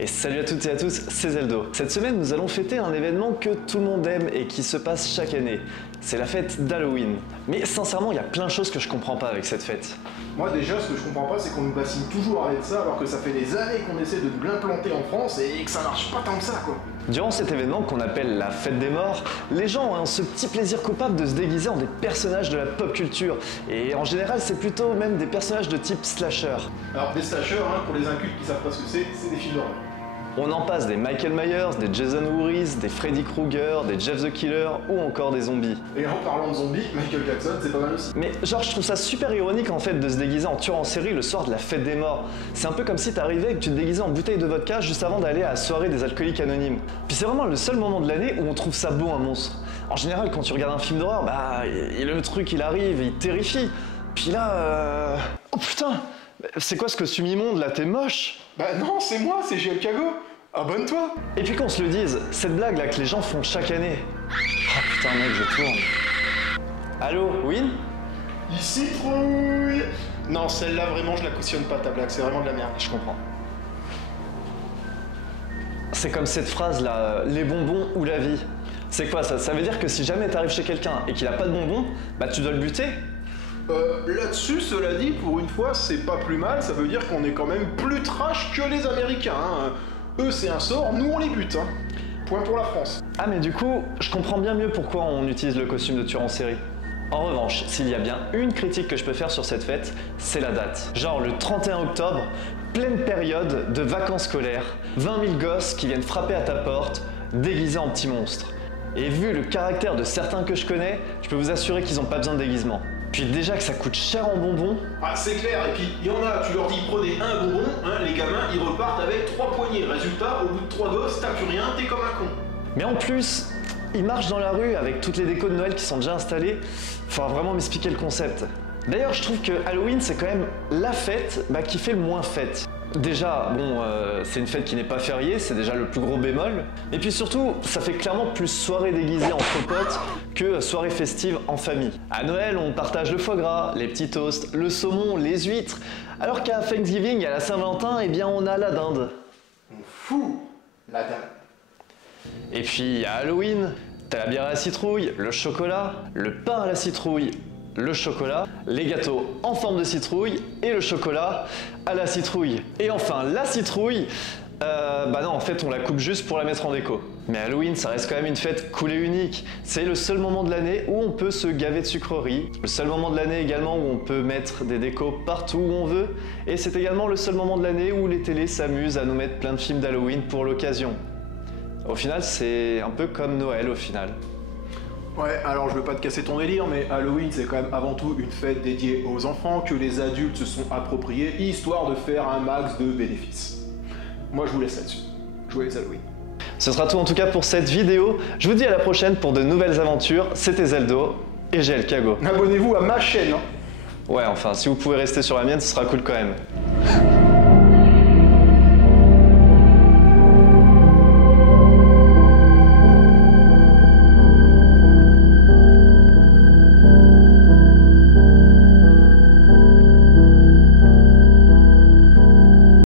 Et salut à toutes et à tous, c'est Zeldo. Cette semaine, nous allons fêter un événement que tout le monde aime et qui se passe chaque année. C'est la fête d'Halloween. Mais sincèrement, il y a plein de choses que je comprends pas avec cette fête. Moi déjà, ce que je comprends pas, c'est qu'on nous bassine toujours avec ça alors que ça fait des années qu'on essaie de l'implanter en France et que ça marche pas tant que ça, quoi. Durant cet événement qu'on appelle la fête des morts, les gens ont ce petit plaisir coupable de se déguiser en des personnages de la pop culture. Et en général, c'est plutôt même des personnages de type slasher. Alors des slashers, pour les incultes qui savent pas ce que c'est des films d'horreur. On en passe des Michael Myers, des Jason Voorhees, des Freddy Krueger, des Jeff the Killer ou encore des zombies. Et en parlant de zombies, Michael Jackson, c'est pas mal aussi. Mais genre, je trouve ça super ironique en fait de se déguiser en tueur en série le soir de la fête des morts. C'est un peu comme si t'arrivais et que tu te déguisais en bouteille de vodka juste avant d'aller à la soirée des alcooliques anonymes. Puis c'est vraiment le seul moment de l'année où on trouve ça beau un monstre. En général, quand tu regardes un film d'horreur, le truc il arrive et il te terrifie. Puis là, oh putain, c'est quoi ce costume immonde là, t'es moche? Bah non, c'est moi, c'est GL Kago. Abonne-toi. Et puis qu'on se le dise, cette blague là que les gens font chaque année. Oh putain mec, je tourne. Allô, Win? Ici trouille. Non, celle-là vraiment je la cautionne pas ta blague, c'est vraiment de la merde. Je comprends. C'est comme cette phrase là, les bonbons ou la vie. C'est quoi ça? Ça veut dire que si jamais t'arrives chez quelqu'un et qu'il a pas de bonbons, tu dois le buter? Là-dessus, cela dit, pour une fois, c'est pas plus mal, ça veut dire qu'on est quand même plus trash que les Américains. Eux, c'est un sort, nous on les bute. Point pour la France. Ah mais du coup, je comprends bien mieux pourquoi on utilise le costume de tueur en série. En revanche, s'il y a bien une critique que je peux faire sur cette fête, c'est la date. Genre le 31 octobre, pleine période de vacances scolaires, 20 000 gosses qui viennent frapper à ta porte, déguisés en petits monstres. Et vu le caractère de certains que je connais, je peux vous assurer qu'ils n'ont pas besoin de déguisement. Puis déjà que ça coûte cher en bonbons. Ah c'est clair, et puis il y en a, tu leur dis prenez un bonbon, les gamins ils repartent avec 3 poignées. Résultat, au bout de 3 gosses, t'as plus rien, t'es comme un con. Mais en plus, ils marchent dans la rue avec toutes les décos de Noël qui sont déjà installées. Faudra vraiment m'expliquer le concept. D'ailleurs, je trouve que Halloween c'est quand même la fête qui fait le moins fête. Déjà, c'est une fête qui n'est pas fériée, c'est déjà le plus gros bémol. Et puis surtout, ça fait clairement plus soirée déguisée entre potes que soirée festive en famille. À Noël, on partage le foie gras, les petits toasts, le saumon, les huîtres. Alors qu'à Thanksgiving et à la Saint-Valentin, on a la dinde. On fout la dinde. Et puis à Halloween, t'as la bière à la citrouille, le chocolat, le pain à la citrouille, le chocolat, les gâteaux en forme de citrouille et le chocolat à la citrouille. Et enfin, la citrouille, non, en fait, on la coupe juste pour la mettre en déco. Mais Halloween, ça reste quand même une fête cool et unique. C'est le seul moment de l'année où on peut se gaver de sucreries. Le seul moment de l'année également où on peut mettre des décos partout où on veut. Et c'est également le seul moment de l'année où les télés s'amusent à nous mettre plein de films d'Halloween pour l'occasion. Au final, c'est un peu comme Noël au final. Ouais, alors je veux pas te casser ton délire, mais Halloween c'est quand même avant tout une fête dédiée aux enfants que les adultes se sont appropriés, histoire de faire un max de bénéfices. Moi je vous laisse là-dessus. Joyeux Halloween. Ce sera tout en tout cas pour cette vidéo. Je vous dis à la prochaine pour de nouvelles aventures. C'était Zeldo et GL Kago. Abonnez-vous à ma chaîne. Ouais, enfin, si vous pouvez rester sur la mienne, ce sera cool quand même.